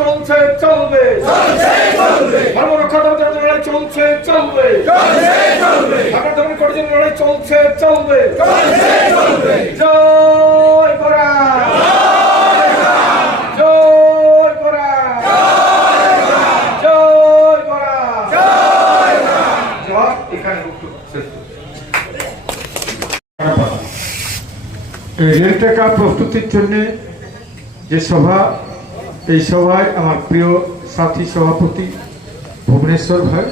চলছে চলবে। ধর্ম রক্ষা দেওয়ার লড়াই চলছে চলবে। ঢাকা ধর্ম করার লড়াই চলছে চলবে। জয়। এই রেল টেকা প্রস্তুতির জন্য যে সভা এই সভায় আমার প্রিয় সাথী সভাপতি ভুবনেশ্বর ভাই,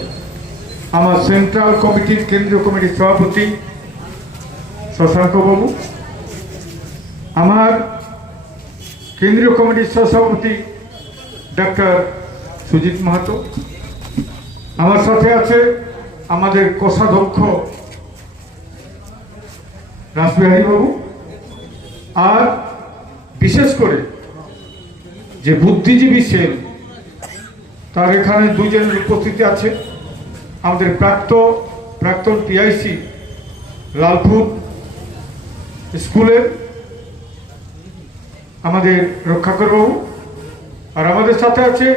আমার সেন্ট্রাল কমিটির কেন্দ্রীয় কমিটির সভাপতি শশাঙ্ক বাবু, আমার কেন্দ্রীয় কমিটির সভাপতি ডক্টর সুজিত মাহাতো, আমার সাথে আছে আমাদের কোষাধ্যক্ষ রাসবিহারী বাবু, আর বিশেষ করে যে বুদ্ধিজীবী সেল তার এখানে দুজনের উপস্থিতি আছে। আমাদের প্রাক্ত, প্রাক্তন পিআইসি লালপুর স্কুলের আমাদের রক্ষাকর বাবু আর আমাদের সাথে আছে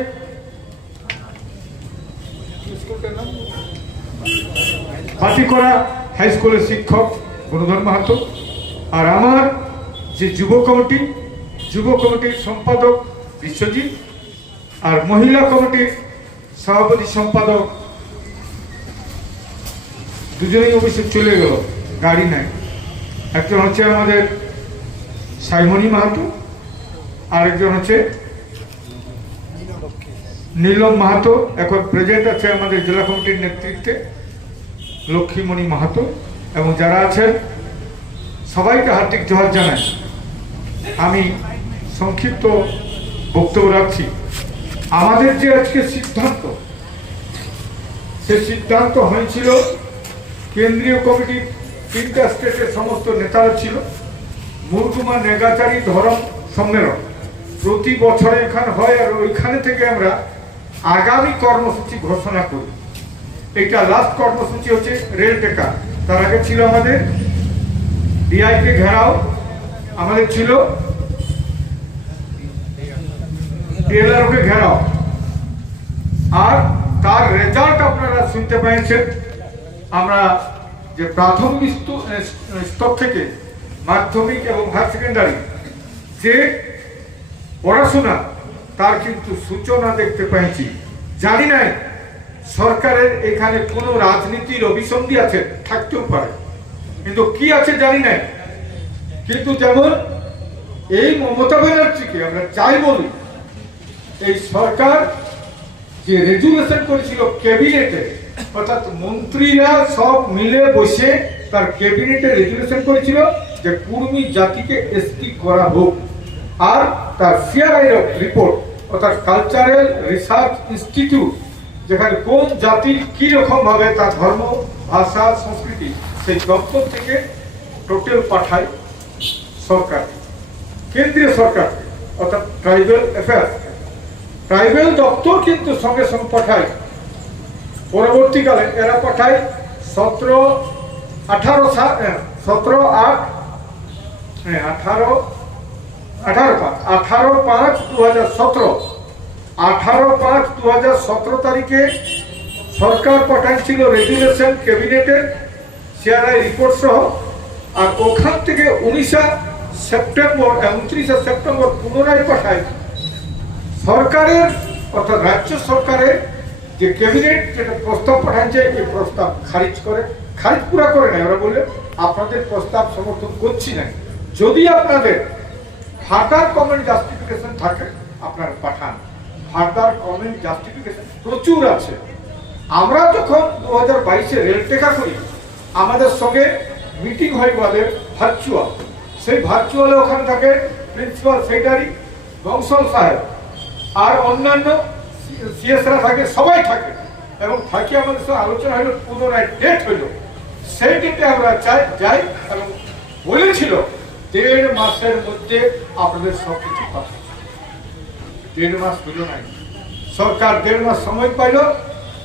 বাটিকরা হাই স্কুলের শিক্ষক গুণধর মাহাতো। আর আমার যে যুব কমিটি, যুব কমিটির সম্পাদক বিশ্বজিৎ আর মহিলা কমিটির সভাপতি সম্পাদক দুজনেই অবশ্য চলে গেল, গাড়ি নাই। একজন হচ্ছে আমাদের সাইমণি মাহাতো, আরেকজন হচ্ছে নীলম মাহাতো, এখন প্রেজেন্ট আছে আমাদের জেলা কমিটির নেতৃত্বে লক্ষ্মীমণি মাহাতো, এবং যারা আছেন, সবাইকে হার্দিক জোহার জানায় আমি সংক্ষিপ্ত বক্তব্য রাখছি। আমাদের যে আজকে সিদ্ধান্ত, সে সিদ্ধান্ত হয়েছিল, কেন্দ্রীয় কমিটির তিনটা স্টেটের সমস্ত নেতারা ছিল। মুরগুমা নেগাচারী ধরম সম্মেলন। প্রতি বছরে এখানে হয় আর ওইখানে থেকে আমরা আগামী কর্মসূচি ঘোষণা করি। এটা লাস্ট কর্মসূচি হচ্ছে রেল টেকা তার আগে ছিল আমাদের ডিআইকে ঘেরাও, আমাদের ছিল টেলারকে ঘেরাও। আর তার রেজাল্ট আপনারা শুনতে পেয়েছেন। আমরা যে প্রাথমিক স্তু- স্তর থেকে মাধ্যমিক এবং হায়ার সেকেন্ডারি যে পড়াশোনা, তার কিন্তু সূচনা দেখতে পেয়েছি। জানি নাই, সরকারের এখানে কোনো রাজনীতির অভিসন্ধি আছে, থাকতেও পারে। কিন্তু কি আছে জানি নাই। কিন্তু যেমন এই মমতা ব্যানার্জিকে আমরা চাই বলি এই সরকার যে রেজুলেশন করেছিল ক্যাবিনেটে অর্থাৎ মন্ত্রীরা সব মিলে বসে তার ক্যাবিনেটে রেজুলেশন করেছিল যে কুর্মী জাতিকে এসটি করা হোক। আর তার সিআরআই রিপোর্ট অর্থাৎ কালচারাল রিসার্চ ইনস্টিটিউট যেখানে কোন জাতির কি রকম ভাবে তার ধর্ম, ভাষা, সংস্কৃতি, সেই দপ্তর থেকে টোটাল পাঠায় সরকার কেন্দ্রীয় সরকার অর্থাৎ ট্রাইবাল অ্যাফেয়ার্স ট্রাইবেল দপ্তর কিন্তু সঙ্গে সঙ্গে পাঠায়। পরবর্তীকালে এরা পাঠায় সতেরো আঠারো সতেরো আট হ্যাঁ আঠারো আঠারো পাঁচ আঠারো পাঁচ দু হাজার সতেরো। আঠারো পাঁচ দু হাজার সতেরো তারিখে সরকার পাঠাচ্ছিল রেগুলেশন ক্যাবিনেটের সিআরআই রিপোর্ট সহ। আর ওখান থেকে উনিশা সেপ্টেম্বর উনত্রিশে সেপ্টেম্বর পুনরায় পাঠায় সরকারের অর্থাৎ রাজ্য সরকারের যে ক্যাবিনেট যেটা প্রস্তাব পাঠাচ্ছে, এই প্রস্তাব খারিজ করে, খারিজ পুরা করে নেয় ওরা বলে আপনাদের প্রস্তাব সমর্থন করছি না। যদি আপনাদের ফার্দার কমেন্ট জাস্টিফিকেশন থাকে, আপনারা পাঠান। ফার্দার কমেন্ট জাস্টিফিকেশন প্রচুর আছে। আমরা যখন দু হাজার বাইশে রেল টেকা করি, আমাদের সঙ্গে মিটিং হয় বলে ভার্চুয়াল সেই ভার্চুয়ালে ওখানে থাকে প্রিন্সিপাল সেক্রেটারি, বংশল সাহেব। আর অন্যান্য সিএসরা থাকে, সবাই থাকে। এবং থাকি আমাদের সঙ্গে আলোচনা হলো, পুনরায় ডেট হইল সেই ডেটে আমরা চাই, যাই এবং বলেছিল, দেড় মাসের মধ্যে আপনাদের সব কিছু পাবে দেড় মাস হইল নাই। সরকার দেড় মাস সময় পাইল।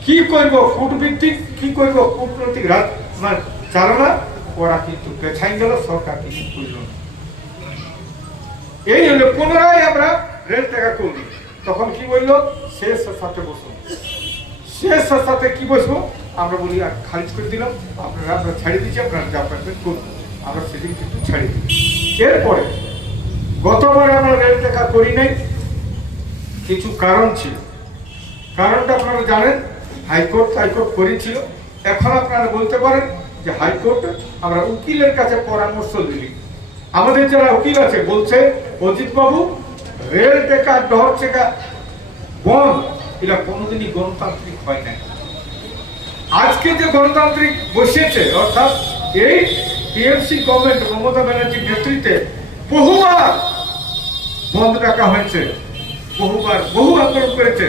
কি করব? কূটভিত্তিক, কি করব? কূটনৈতিক রাজ মানে চালনা, ওরা কিন্তু পেছাই গেল, সরকার কিছু করল না। এই হলো, পুনরায় আমরা রেল টাকা করলি তখন কি বলল? শেষ সাথে বসুন শেষ সাথে কি বসবো? আমরা বলি, আর খারিজ করে দিলাম। আপনারা, আমরা ছাড়িয়ে দিচ্ছি, আপনারা যা করুন। আমরা সেদিন কিন্তু ছাড়িয়ে দিই। এরপরে, গতবারে আমরা রেল দেখা করি নাই। কিছু কারণ ছিল। কারণটা আপনারা জানেন, হাইকোর্ট হাইকোর্ট করেছিল। এখন আপনারা বলতে পারেন যে হাইকোর্ট আমরা উকিলের কাছে পরামর্শ দিলি আমাদের যারা উকিল আছে, বলছে অজিত বাবু রেল টেকা ডহর টেকা বন্ধ এটা কোনোদিনই গণতান্ত্রিক হয় নাই। আজকে যে গণতান্ত্রিক বসেছে অর্থাৎ এই টিএমসি গভর্নমেন্ট মমতা ব্যানার্জির নেতৃত্বে বহুবার বন্ধ রাখা হয়েছে, বহুবার বহু আন্দোলন করেছে,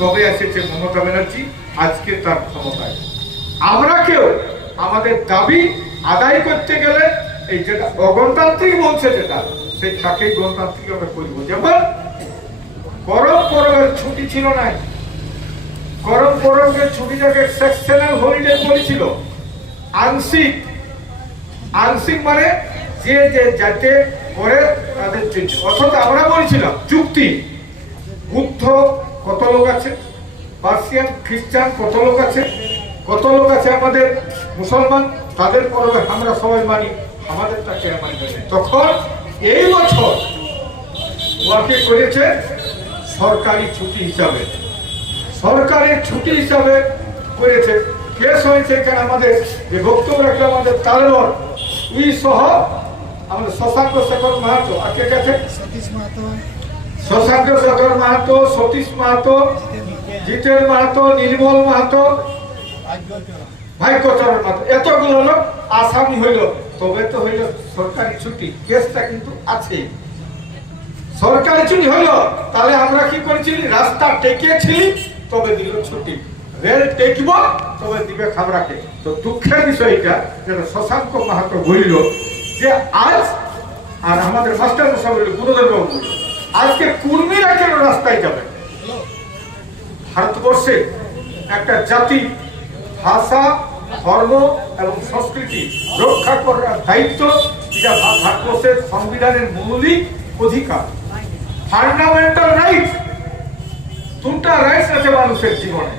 তবে এসেছে মমতা ব্যানার্জি, আজকে তার ক্ষমতায়। আমরা কেউ আমাদের দাবি আদায় করতে গেলে এই যেটা অগণতান্ত্রিক বলছে যেটা সেই তাকেই গণতান্ত্রিক যেমন করম পরবের ছুটি ছিল না। করম পরবের ছুটিটাকে সেকশনাল হলিডে করেছিল আংশিক আংশিক মানে যে যে যাতে করে তাদের অর্থাৎ আমরা বলেছিলাম বুদ্ধ কত লোক আছে? পার্সিয়ান, খ্রিস্টান কত লোক আছে? কত লোক আছে আমাদের? মুসলমান? তাদের পরবে, আমরা সবাই মানি আমাদেরটাকে মানি তখন এই বছর ওয়াকে করেছে সরকারি ছুটি হিসাবে। সরকারের ছুটি হিসাবে করেছে। কেস হয়েছে এখানে আমাদের যে বক্তব্য রাখলে আমাদের তালেবর। উই সহ আমাদের শশাঙ্ক শেখর মাহাতো আর কে মাহাতো। শশাঙ্ক শেখর মাহাতো সতীশ মাহাতো জিতেন মাহাতো নির্মল মাহাতো ভাগ্যচরণ মাহাতো। এতগুলো লোক আসামি হইল তবে তো হইল সরকারি ছুটি কেসটা কিন্তু আছে সরকারি ছুটি হইল তাহলে আমরা কি করেছি রাস্তা টেকেছি তবে দিল ছুটি। রেল টেকব তবে দিবে খাবরাকে। তো দুঃখের বিষয়টা যেটা শশাঙ্ক মাহাতো বলল যে আজ আর আমাদের মাস্টার বাবু বলল, আজকে কুর্মীরা কেন রাস্তায় যাবে? ভারতবর্ষে একটা জাতি ভাষা ধর্ম এবং সংস্কৃতি রক্ষা করার দায়িত্ব ভা- ভারতবর্ষের সংবিধানের মৌলিক অধিকার। ফান্ডামেন্টাল রাইট দুটা রাইটস আছে মানুষের জীবনে।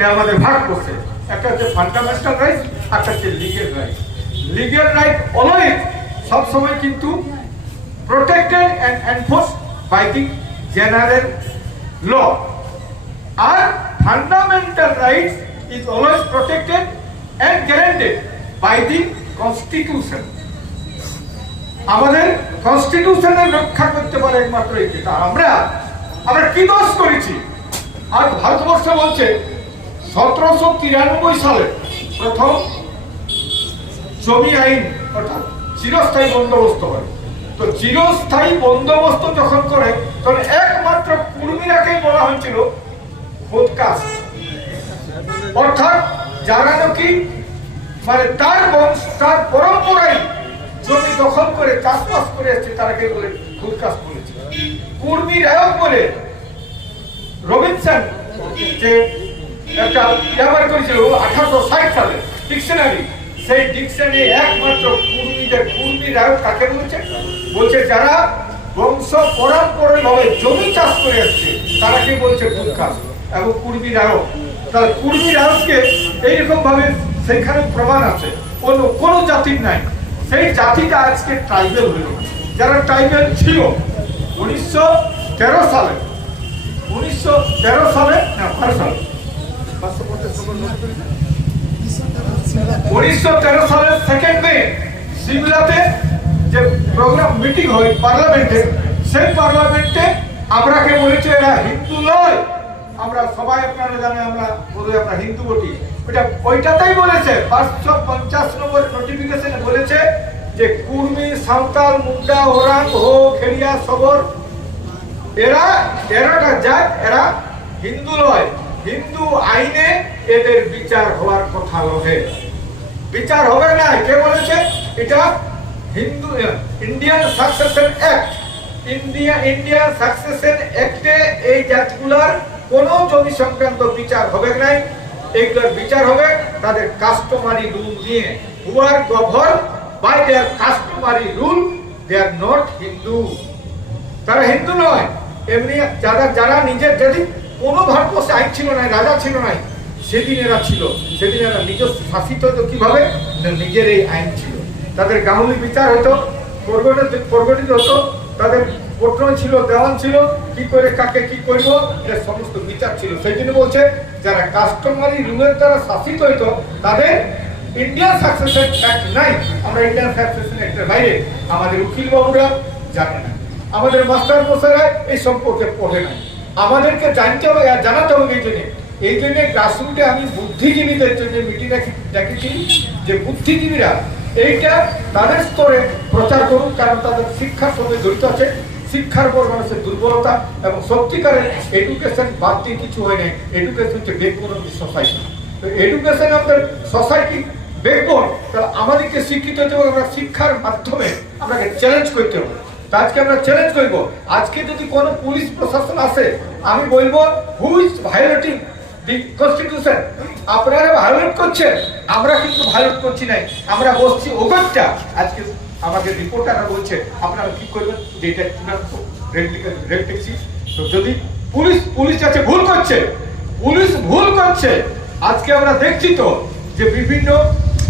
এ আমাদের ভারতবর্ষে। একটা হচ্ছে ফান্ডামেন্টাল রাইট একটা হচ্ছে legal right legal right always সবসময় কিন্তু protected and enforced by the general law. Our fundamental rights is always protected and guaranteed by the constitution. আমাদের কনস্টিটিউশনের রক্ষা করতে পারে একমাত্র এটি তা আমরা আমরা কি দোষ করেছি? আজ ভারতবর্ষ বলছে, সতেরোশো তিরানব্বই সালে প্রথম জমি আইন, অর্থাৎ চিরস্থায়ী বন্দোবস্ত হয়। তো চিরস্থায়ী বন্দোবস্ত যখন করে, তখন একমাত্র কুর্মীরাকেই বলা হয়েছিল খোদকাস অর্থাৎ যারা নাকি মানে তার বংশ, তার পরম্পরাই জমি দখল করে, চাষবাস করে আসছে তারাকে বলে খুদকাস বলেছে। কুর্মী রায়ক বলে রবিনসন যে একটা ব্যবহার করেছিল, আঠারোশো ষাট সালে, ডিকশনারি। সেই ডিকশনারি একমাত্র কুর্মীদের, কুর্মী রায়ক কাকে বলছে? বলছে, যারা বংশ পরম্পরা ভাবে জমি চাষ করে আসছে তারা কি বলছে কুদকাস এবং কুর্মী রায়ক তাহলে কুর্মী রায়ককে এইরকম ভাবে সেখানে প্রমাণ আছে। অন্য কোনো জাতির নাই। সেই জাতিটা আজকে ট্রাইবেল হইল যারা ট্রাইবেল ছিল, উনিশশো তেরো সালে, উনিশশো তেরো সালে, না, বারো সালে। উনিশশো তেরো সালের সেকেন্ড মে সিমলাতে যে প্রোগ্রাম মিটিং হয় পার্লামেন্টে সেই পার্লামেন্টে আমরাকে বলেছে, এরা হিন্দু নয়। আমরা সবাই আপনারা জানে আমরা বোধহয় আমরা হিন্দু বটি। ওইটা, ওইটাতেই বলেছে, পাঁচশো পঞ্চাশ নম্বর নোটিফিকেশনে বলেছে যে কুর্মি, সাঁওতাল মুন্ডা ওরাং, হো, খেড়িয়া, সবর, এরা, এরাটা যাক, এরা হিন্দু নয়। হিন্দু আইনে এদের বিচার হওয়ার কথা নহে। বিচার হবে না, কে বলেছে? এটা Hindu Indian succession act India Indian succession অ্যাক্টে এই জাতগুলার কোন জমি সংক্রান্ত বিচার হবে নাই এগুলোর বিচার হবে তাদের কাস্টমারি রুল নিয়ে। Who are govern by their customary rule they are not Hindu তারা হিন্দু নয়। এমনি যারা যারা নিজের যেদিন কোনো ভারতবর্ষে আইন ছিল না রাজা ছিল না সেদিন এরা ছিল। সেদিন এরা নিজস্ব শাসিত হতো কীভাবে? নিজের এই আইন ছিল। তাদের গাঙ্গুলি বিচার হতো প্রগটিত হতো, তাদের পট্টন ছিল, দেওয়ান ছিল কি করে, কাকে কি করব এর সমস্ত বিচার ছিল। সেই জন্য বলছে, যারা কাস্টমারি রুলের দ্বারা শাসিত হইতো, তাদের ইন্ডিয়ান সাকসেশন অ্যাক্ট নাই। আমরা ইন্ডিয়ান সাকসেশন অ্যাক্টের বাইরে। আমাদের উকিল বাবুরা জানে না। আমাদের মাস্টার মশাইরা এই সম্পর্কে পড়ে না। আমাদেরকে জানতে হবে আর জানাতে হবে এই জন্য। এই জন্য গ্রাসরুটে আমি বুদ্ধিজীবীদের জন্য মিটিং ডেকেছি যে বুদ্ধিজীবীরা এইটা তাদের স্তরে প্রচার করুন কারণ তাদের শিক্ষার সঙ্গে জড়িত আছে। শিক্ষার পর মানুষের দুর্বলতা এবং সত্যিকারের এডুকেশন বাদ দিয়ে কিছু হয় নাই। এডুকেশন হচ্ছে বেকবোন অফ সোসাইটি তো এডুকেশন আমাদের সোসাইটি বেকবোন তাহলে আমাদেরকে শিক্ষিত হতে হবে, আমরা শিক্ষার মাধ্যমে আপনাকে চ্যালেঞ্জ করতে হবে। তা আজকে আমরা চ্যালেঞ্জ করব। আজকে যদি কোনো পুলিশ প্রশাসন আসে, আমি বলব who is violating the constitution আপনারা ভায়োলেট করছেন, আমরা কিন্তু ভায়োলেট করছি নাই। আমরা বসছি ওগরটা আজকে আমাদের রিপোর্টাররা বলছে, আপনারা কি করবেন যে এটা রেল ট্যাক্সি। তো যদি পুলিশ পুলিশ আছে ভুল করছে, পুলিশ ভুল করছে। আজকে আমরা দেখছি তো যে বিভিন্ন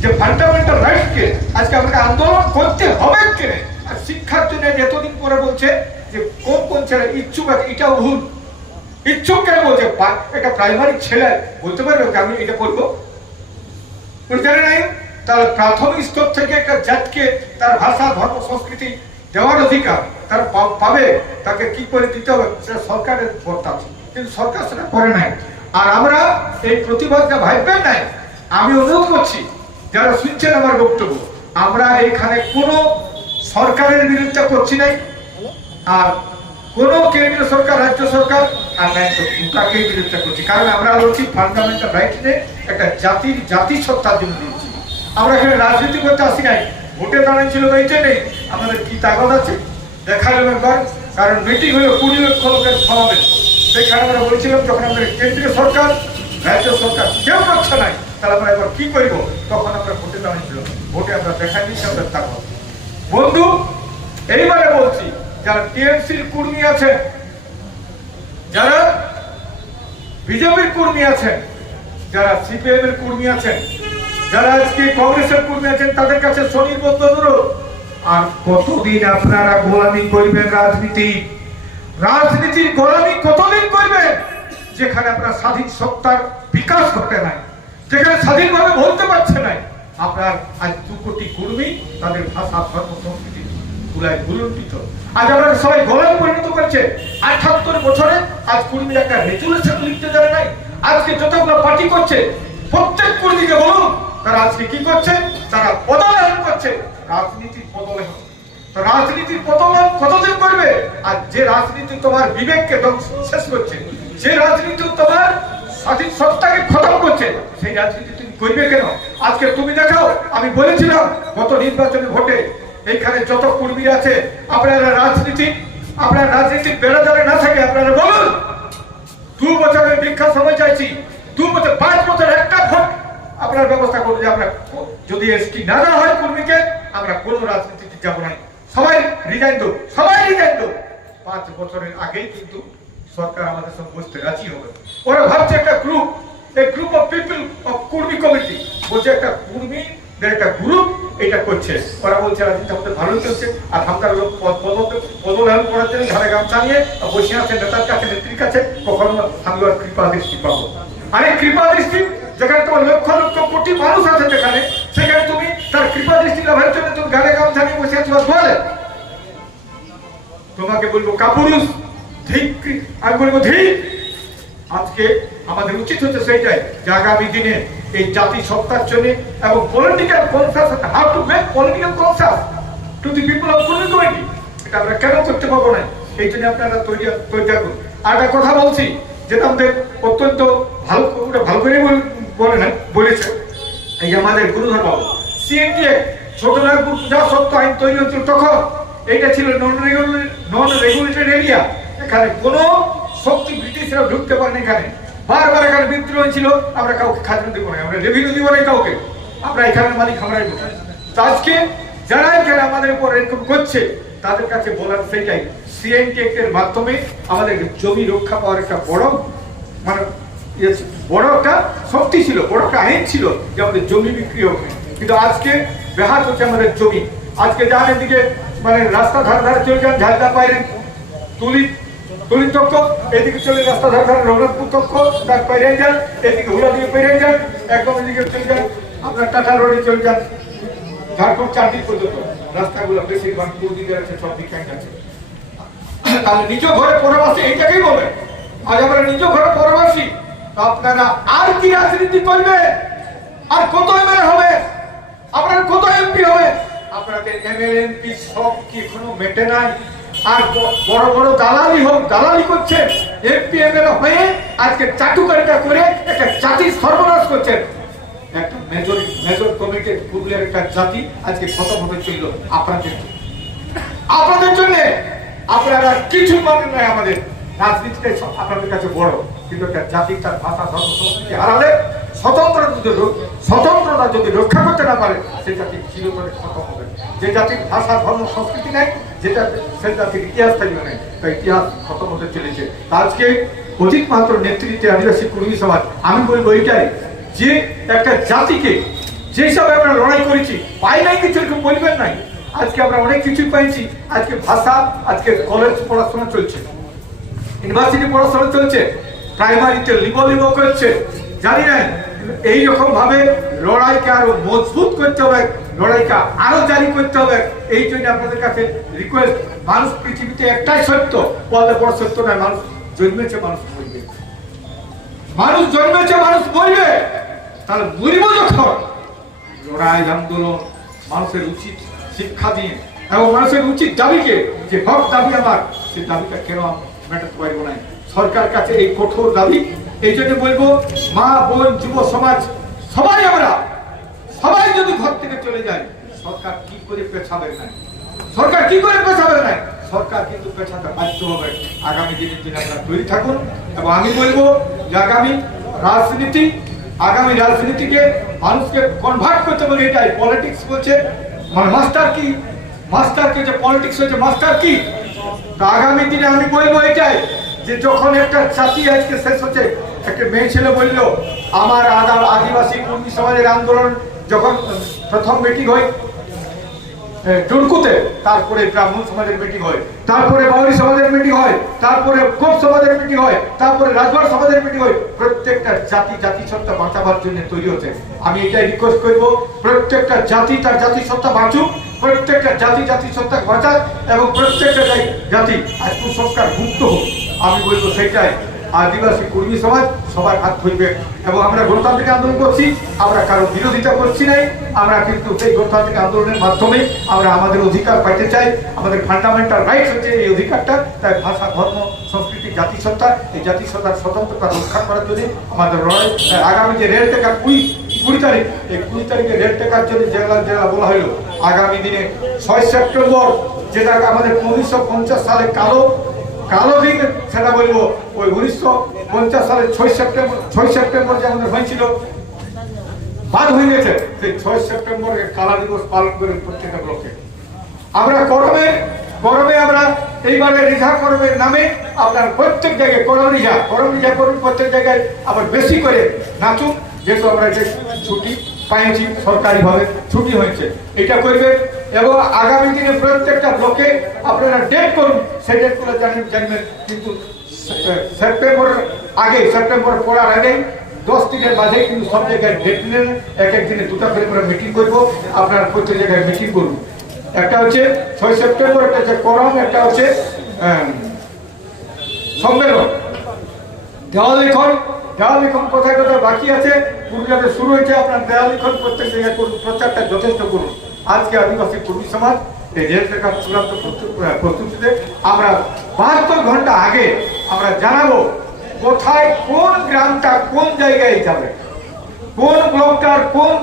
যে ফান্ডামেন্টাল রাইটকে আজকে আমাকে আন্দোলন করতে হবে কে? আর শিক্ষার জন্য এতদিন পরে বলছে যে কোন কোন ছেলে ইচ্ছুক আছে, এটাও ভুল। ইচ্ছুক কেন বলছে? একটা প্রাইমারি ছেলে বলতে পারবে আমি এটা করব? বুঝতে নাই? তার প্রাথমিক স্তর থেকে একটা জাতকে তার ভাষা, ধর্ম, সংস্কৃতি দেওয়ার অধিকার তার পাবে, তাকে কি করে দিতে হবে সেটা সরকারের বর্তা আছে। কিন্তু সরকার সেটা করে নাই। আর আমরা এই প্রতিবাদটা ভাববেন নাই। আমি অনুরোধ করছি, যারা শুনছেন আমার বক্তব্য, আমরা এখানে কোনো সরকারের বিরুদ্ধে করছি নাই। আর কোন কেন্দ্রীয় সরকার, রাজ্য সরকার, আর তাকে বিরোধিতা করছি। কারণ আমরা লড়ছি ফান্ডামেন্টাল রাইট একটা জাতির জাতি সত্তার জন্য আমরা এখানে রাজনীতি করতে আসি নাই। ভোটে দাঁড়িয়েছিল এইটা নেই। আমাদের কি তাগত আছে? দেখালাম একবার কারণ মিটিং হলো কুড়ি লক্ষ লোকের সমাবেশ। সেখানে আমরা বলছিলাম, যখন আমাদের কেন্দ্রীয় সরকার রাজ্য সরকার কেউ করছে নাই, তাহলে আমরা এবার কি করব? তখন আমরা ভোটে দাঁড়িয়েছিল ভোটে আমরা দেখাই দিচ্ছি আমাদের তাগত বন্ধু, এইবারে বলছি, যারা টিএমসির কর্মী আছে যারা বিজেপির কর্মী আছেন, যারা সিপিএম এর কর্মী আছেন যারা আজকে কংগ্রেসের কর্মী আছেন, তাদের কাছে স্বনির্বদ্ধ অনুরোধ আর কতদিন আপনারা গোলামি করবেন রাজনীতি? রাজনীতির গোলামি কতদিন করবেন? যেখানে আপনার স্বাধীন সত্তার বিকাশ ঘটে নাই, যেখানে স্বাধীনভাবে বলতে পারছে নাই। আপনার আজ দু কোটি কর্মী, তাদের ভাষা, ধর্ম, সংস্কৃতি গুলায় ভুলুণ্ঠিত। আজ আমরা সবাই গোলাম পরিণত করেছে। আঠাত্তর বছরে আজ কর্মীরা একটা রেজুলেশন লিখতে জানে নাই। আজকে যতগুলো পার্টি করছে তারা আজকে কি করছে? তারা পদলায়ন করছে। রাজনীতির পদলায়ন তো রাজনীতির পতন কতদিন করবে? আর যে রাজনীতি তোমার বিবেককে শেষ করছে, যে রাজনীতি তোমার স্বাধীন সত্তাকে খতম করছে, সেই রাজনীতি তুমি করবে কেন? আজকে তুমি দেখাও, আমি বলেছিলাম গত নির্বাচনে ভোটে, এইখানে যত কর্মী আছে, আপনারা রাজনীতি, আপনার রাজনীতির বেড়া যাবে না থাকে, আপনারা বলুন। দু বছরের ভিক্ষা সময় চাইছি, দু বছর, পাঁচ বছর একটা ভোট আপনার ব্যবস্থা করুন যে আমরা যদি এসটি না দেওয়া হয় কর্মীকে, আমরা কোনো রাজনীতিতে যাব নাই সবাই রিজাইন দেবো সবাই রিজাইন দেবো পাঁচ বছরের আগেই কিন্তু সরকার আমাদের সঙ্গে বসতে রাজি হবে। ওরা ভাবছে একটা গ্রুপ এই গ্রুপ অফ পিপল অফ কর্মী কমিটি বলছে একটা কর্মী একটা গ্রুপ এটা করছে। ওরা বলছে, রাজনীতি আমাদের ভালোই চলছে। আর আমরা লোক পদ পদ- পদলায়ন করার জন্য ঘরে গামছা নিয়ে বসে আছে, নেতার কাছে, নেত্রীর কাছে, কখনো আমি ওর কৃপা দৃষ্টি পাবো। আরে কৃপা দৃষ্টি যেখানে তোমার লক্ষ লক্ষ কোটি মানুষ আছে যেখানে, সেখানে তুমি তার কৃপা দৃষ্টি লাভের জন্য তুমি ঘরে গামছা নিয়ে বসে আছো বলে তোমাকে বলব কাপুরুষ ঠিক আমি বলব ঠিক আজকে আমাদের উচিত হচ্ছে সেইটাই যে আগামী দিনে এই জাতি সত্তার জন্য এবং political conscious how to make political conscious to the people of community এটা আমরা কেন করতে পারব না? এই জন্য আপনারা তৈরি তৈরি থাকুন। আর একটা কথা বলছি, যেটা আমাদের অত্যন্ত ভালো ভালো করে বল- বলে না, বলেছে। এই যে আমাদের গুরুধর বাবু সিএনটি ছোট নাগপুর পূজা সত্য আইন তৈরি হচ্ছিল তখন, এইটা ছিল non regulatory non regulated area এখানে কোনো শক্তি ব্রিটিশরা ঢুকতে পারেনি এখানে। বারবার এখানে বিদ্রোহ হয়েছিল আমরা কাউকে খাজনা দিব না, আমরা রেভিনিউ দিব না কাউকে। আমরা এখানের মালিক আমরাই আজকে যারা এখানে আমাদের উপর এরকম করছে, তাদের কাছে বলার সেইটাই সিএনটি এর মাধ্যমে আমাদের জমি রক্ষা পাওয়ার একটা বড় মানে বড় একটা শক্তি ছিল, বড় একটা আইন ছিল যে আমাদের জমি বিক্রি হবে কিন্তু আজকে বেহাত হচ্ছে আমাদের জমি। আজকে যান এদিকে মানে রাস্তা ধার ধারে চলে যান, ঝালদা পাইলেন তুলি তুলি চক্র, এদিকে চলে রাস্তা ধার ধারে রঘুনাথপুর চক্র, তার পেরে যান, এদিকে হুলা দিকে পেরে যান, একদম এদিকে চলে যান, আপনার টাটা রোডে চলে যান। ঝাড়খণ্ড চারদিক পর্যন্ত রাস্তাগুলো বেশিরভাগ পূর্বদিকে আছে সব দিকে আছে। তাহলে নিজ ঘরে পরবাসী, এইটাকেই বলে। আজ আমরা নিজ ঘরে পরবাসী। আপনারা আর কি রাজনীতি করবে আর কত এমএলএ হবে? আপনার কত এমপি হবে? আপনাদের এমএলএ, এমপি সব কি এখনও মেটে নাই? আর বড় বড় দালালি হোক, দালালি করছে এমপি, এমএলএ হয়ে আজকে চাটুকারিতা করে একটা জাতির সর্বনাশ করছেন। একটা মেজর মেজর কমিটির পুরুলিয়ার একটা জাতি আজকে খতম হতে চলল আপনাদের। আপনাদের জন্য আপনারা কিছু মানেন নাই আমাদের। রাজনীতিটাই আপনাদের কাছে বড়। কিন্তু একটা জাতির তার ভাষা, ধর্ম, সংস্কৃতি হারালে স্বতন্ত্রতা যদি স্বতন্ত্রতা যদি রক্ষা করতে না পারে, সে জাতি চিরতরে খতম হবে। যে জাতির ভাষা, ধর্ম, সংস্কৃতি নেই যেটা সে জাতির ইতিহাস থাকবে নেই তাই ইতিহাস খতম হতে চলেছে আজকে অধিক মাত্র নেতৃত্বে আদিবাসী কর্মী সমাজ, আমি বলব এইটাই যে একটা জাতিকে যেসব আমরা লড়াই করেছি, পাই নাই কিছু, এরকম বলবেন নাই। আজকে আমরা অনেক কিছুই পাইছি। আজকে ভাষা, আজকে কলেজ পড়াশোনা চলছে। ইউনিভার্সিটি পড়াশোনা চলছে। প্রাইমারিতে লিবো লিবো করছে। জানি না এই রকম ভাবে লড়াইকে আরও মজবুত করতে হবে, লড়াইকে আরও জারি করতে হবে। এই জন্য আপনাদের কাছে রিকোয়েস্ট মানুষ পৃথিবীতে একটাই সত্য, বললে বড় সত্য নয়, মানুষ জন্মেছে, মানুষ মরবে। মানুষ জন্মেছে, মানুষ মরবে। তাহলে মরিব যখন? লড়াই, আন্দোলন, মানুষের উচিত শিক্ষা দিয়ে। এবং মানুষের উচিত দাবিকে, যে হক দাবি আমার সেই দাবিটা কেন আমি মেটাতে পারব না সরকার কাছে এই কঠোর দাবি। এই জন্য বলব, মা, বোন, যুব সমাজ, সবাই আমরা, সবাই যদি ঘর থেকে চলে যায়, সরকার কি করে পেছাবে না সরকার কি করে পেছাবে না সরকার কিন্তু পেছাতে বাধ্য হবে। আগামী দিনের জন্য আমরা তৈরি থাকুন এবং আমি বলব যে আগামী রাজনীতি, আগামী রাজনীতিকে মানুষকে কনভার্ট করতে হবে এটাই। পলিটিক্স বলছে মানে মাস্টার কি? মাস্টারকে যে পলিটিক্স হচ্ছে মাস্টার কি? আগামী দিনে আমি বলব এটাই যে যখন একটা জাতি আজকে শেষ হচ্ছে, একটা মেয়ে ছেলে বলল, আমার আদা, আদিবাসী কর্মী সমাজের আন্দোলন যখন প্রথম মিটিং হয় টুরকুতে তারপরে ব্রাহ্মণ সমাজের মিটিং হয়, তারপরে বাউরি সমাজের মিটিং হয়, তারপরে কোপ সমাজের মিটিং হয়, তারপরে রাজবাড় সমাজের মিটিং হয়, প্রত্যেকটা জাতি, জাতিসত্তা বাঁচাবার জন্য তৈরি হচ্ছে। আমি এটাই রিকোয়েস্ট করব, প্রত্যেকটা জাতি তার জাতিসত্তা বাঁচুক প্রত্যেকটা জাতি জাতিসত্তা বাঁচাক এবং প্রত্যেকটা জাতি- আজ কুসংস্কার মুক্ত হোক। আমি বলব সেটাই আদিবাসী কর্মী সমাজ সবার হাত ধরবে এবং আমরা গণতান্ত্রিক আন্দোলন করছি, আমরা কারও বিরোধিতা করছি নাই, আমরা কিন্তু সেই গণতান্ত্রিক আন্দোলনের মাধ্যমে আমরা আমাদের অধিকার পাইতে চাই, আমাদের ফান্ডামেন্টাল রাইটস হচ্ছে এই অধিকারটা, তাই ভাষা, ধর্ম, সংস্কৃতি, জাতিসত্তা, এই জাতিসত্তার স্বতন্ত্রতা রক্ষা করার জন্য আমাদের লড়াই। আগামী যে রেল টেকা কুড়ি কুড়ি তারিখ, এই কুড়ি তারিখে রেট টেকার জন্য জেলা জেলা বলা হলো, আগামী দিনে ছয় সেপ্টেম্বর যেটা আমাদের উনিশশো পঞ্চাশ সালে কালো কালো দিন সেটা বলব, ওই উনিশশো পঞ্চাশ সালের ছয় সেপ্টেম্বর ছয় সেপ্টেম্বর যে আমাদের হয়েছিল, বাদ হয়ে গেছে, সেই ছয় সেপ্টেম্বর কালা দিবস পালন করে প্রত্যেকটা ব্লকে। আমরা করমে করমে আমরা এইবারে রিঝা করমের নামে আপনার প্রত্যেক জায়গায় করম রিঝা করম রিঝা করুন প্রত্যেক জায়গায় আবার বেশি করে নাচুন যেহেতু আমরা যে ছুটি পাইছি সরকারিভাবে, ছুটি হয়েছে। এটা করবে এবং আগামী দিনে প্রত্যেকটা ব্লকে আপনারা ডেট করুন, সেই ডেটগুলো জানেন জানবেন। কিন্তু সে- সেপ্টেম্বরের আগে সেপ্টেম্বর পড়ার আগে দশ দিনের মাঝে কিন্তু সব জায়গায় ডেট নিলেন। এক এক দিনে দুটা করে করে মিটিং করব। আপনারা প্রত্যেক জায়গায় মিটিং করুন। একটা হচ্ছে ছয় সেপ্টেম্বর একটা হচ্ছে করম, একটা হচ্ছে আহ, সম্মেলন দেওয়াল লিখন দেওয়াল লিখন কোথায় কোথায় বাকি আছে? পুরুলিয়াতে শুরু হয়েছে, আপনার দেওয়াল লিখন প্রত্যেক জায়গায় করুন, প্রচারটা যথেষ্ট করুন। আজকে আদিবাসী কর্মী সমাজ এই রেল টেকার চূড়ান্ত প্রস্তুতিতে আমরা বাহাত্তর ঘণ্টা আগে আমরা জানাব কোথায় কোন গ্রামটা কোন জায়গায় যাবে, কোন ব্লকটার কোন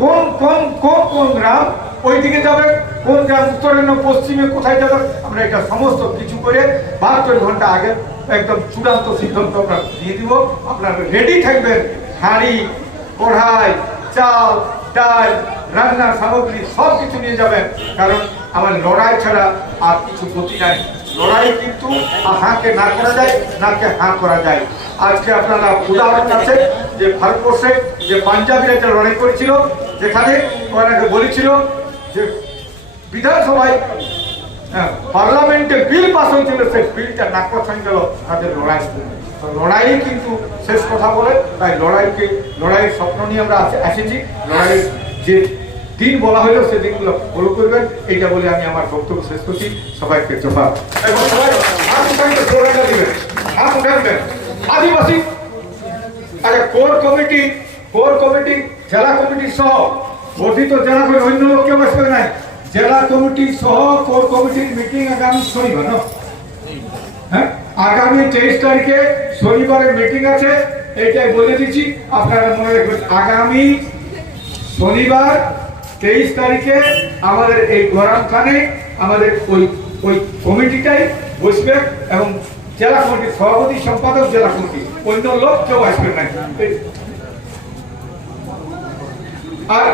কোন কোন কোন কোন গ্রাম ওই দিকে যাবে, কোন গ্রাম উত্তরে পশ্চিমে কোথায় যাবে, আমরা এটা সমস্ত কিছু করে বাহাত্তর ঘণ্টা আগে একদম চূড়ান্ত সিদ্ধান্ত আমরা দিয়ে দিব। আপনারা রেডি থাকবেন। হাঁড়ি কড়াই, চাল, ডাল রান্নার সামগ্রী সব কিছু নিয়ে যাবেন। কারণ আমার লড়াই ছাড়া আর কিছু গতি নাই। লড়াই কিন্তু হাঁকে না করা যায়, নাকে হাঁ করা যায়। আজকে আপনারা উদাহরণ আছে যে ভারতবর্ষে যে পাঞ্জাবিরা একটা লড়াই করেছিল, যেখানে ওনাকে বলেছিল যে বিধানসভায় পার্লামেন্টে বিল পাস হয়েছিল, সেই বিলটা নাকচ হয়ে গেল, তাদের লড়াই। লড়াই কিন্তু শেষ কথা বলে, তাই লড়াইকে, লড়াইয়ের স্বপ্ন নিয়ে আমরা এসেছি। লড়াইয়ের যে দিন বলা হলো সে দিনগুলো ফলো করবেন। এইটা বলে আমি আমার বক্তব্য শেষ করছি। সবাইকে স্লোগানটা দিবেন। আদিবাসী আচ্ছা কোর কমিটি কোর কমিটি, জেলা কমিটি সহ গঠিত জেলা অন্য লোক কেউ আসবে নাই? জেলা কমিটি সহ কোর কমিটির মিটিং আগামী শনিবার হ্যাঁ? আগামী তেইশ তারিখে শনিবারের মিটিং আছে, এইটাই বলে দিচ্ছি। আপনারা মনে রাখবেন, আগামী শনিবার তেইশ তারিখে আমাদের এই গরমখানে আমাদের ওই ওই কমিটিটাই বসবে এবং জেলা কমিটির সভাপতি, সম্পাদক জেলা কমিটি, অন্য লোক কেউ আসবে না। আর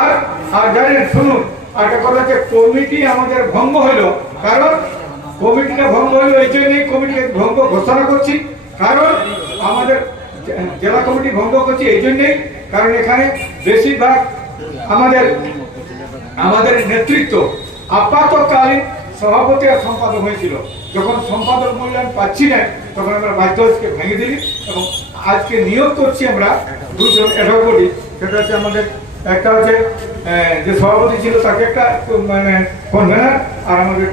আর আর জানেন, শুনুন আর একটা কথা যে কমিটি আমাদের ভঙ্গ হইল। কারণ কমিটিটা ভঙ্গ হইল এই জন্যই কমিটিকে ভঙ্গ ঘোষণা করছি। কারণ আমাদের জেলা কমিটি ভঙ্গ করছি এই জন্যই কারণ এখানে বেশিরভাগ আমাদের আমাদের নেতৃত্ব আপাতকালীন সভাপতি আর সম্পাদক হয়েছিল। যখন সম্পাদক মূল্যায়ন পাচ্ছি না, তখন আমরা বাধ্য হয়ে ভেঙে দিলি এবং আজকে নিয়োগ করছি আমরা দুজন অ্যাডভোকেট সেটা হচ্ছে আমাদের একটা হচ্ছে যে সভাপতি ছিল তাকে একটা মানে কনভেনার আর আমাদের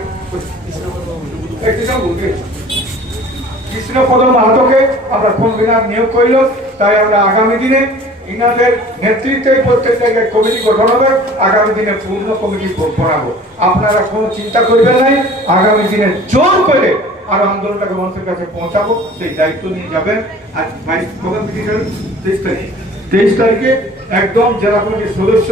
কৃষ্ণপদ মাহাতোকে আমরা কনভেনার নিয়োগ করল। তাই আমরা আগামী দিনে ইনাদের নেতৃত্বে প্রত্যেক জায়গায় কমিটি গঠন হবে। আগামী দিনে পূর্ণ কমিটি বানাবো। আপনারা কোনো চিন্তা করবেন নাই। আগামী দিনে জোর করে আর আন্দোলনটাকে মানুষের কাছে পৌঁছাবো। সেই দায়িত্ব নিয়ে যাবেন। আজ বাইশ? তেইশ তারিখ। তেইশ তারিখে একদম জেলা কমিটির সদস্য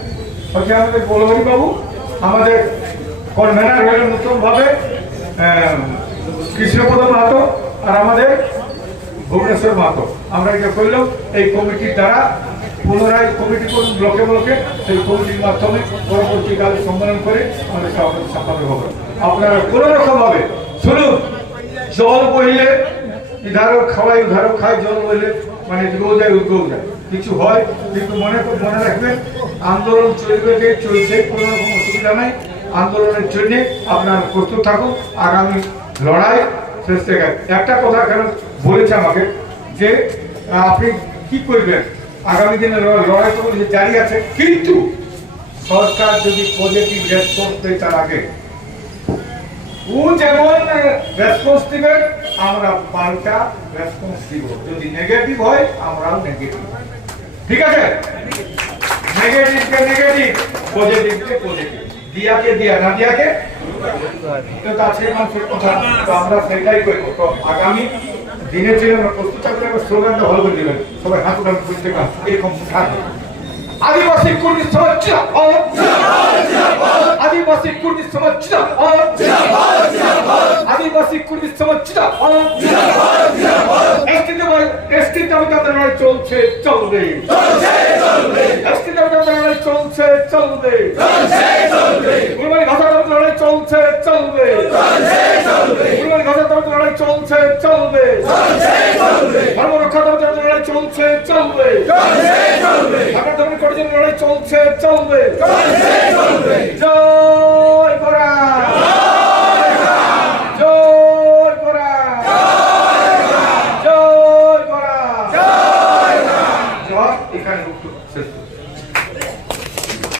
হচ্ছে আমাদের বাবু, আমাদের কনভেনার হলেন নতুন ভাবে কৃষ্ণপদ মাহাতো আর আমাদের ভুবনেশ্বর মাহাতো। আমরা এটা করলাম এই কমিটির দ্বারা পুনরায় কমিটি করুন ব্লকে ব্লকে, সেই কমিটির মাধ্যমে পরবর্তীকালে সম্মেলন করে আমাদের সভাপতি সম্পাদক হবে। আপনারা কোনো রকম ভাবে শুনুন, জল বইলে ইধারও খাওয়াই উধারও খায়, জল বইলে মানে এদিকেও যায় ওদিকেও যায় কিছু হয়, কিন্তু মনে মনে রাখবেন, আন্দোলন চলবে যে চলছে, কোনো রকম অসুবিধা নাই। আন্দোলনের জন্য আপনার প্রস্তুত থাকুন। আগামী লড়াই শেষ থেকে একটা কথা কেন বলেছে আমাকে, যে আপনি কি করবেন? আগামী দিনে লড়াই তো জারি আছে, কিন্তু সরকার যদি পজিটিভ রেসপন্স দেয় তার আগে। ও যেমন রেসপন্স দিবে আমরা পাল্টা রেসপন্স দিব। যদি নেগেটিভ হয়, আমরাও নেগেটিভ ঠিক আছে? নেগেটিভ কে নেগেটিভ পজিটিভ কে পজিটিভ দিয়াকে দিয়া, না দিয়াকে? তো কাছে মানুষের কথা। তো আমরা সেটাই করব। তো আগামী দিনের জন্য আমরা প্রস্তুত থাকলে আমরা স্লোগানটা ভালো করে দিবেন। সবাই হাত উঠান করতে এরকম থাকবে। আদিবাসী কুর্মী সমাজ আদিবাসী কুর্মী সমাজ সমাজ জিন্দাবাদ। এসটি দাবি এসটি দাবি তাদের লড়াই চলছে চলবে এসটি দাবি তাদের লড়াই চলছে চলবে গুরবানি ভাষা দাবি লড়াই চলছে চলবে গুরবানি ভাষা দাবি লড়াই চলছে চলবে ধর্ম রক্ষা দাবি লড়াই চলছে চলবে ঢাকা কর্মীদের লড়াই চলছে চলবে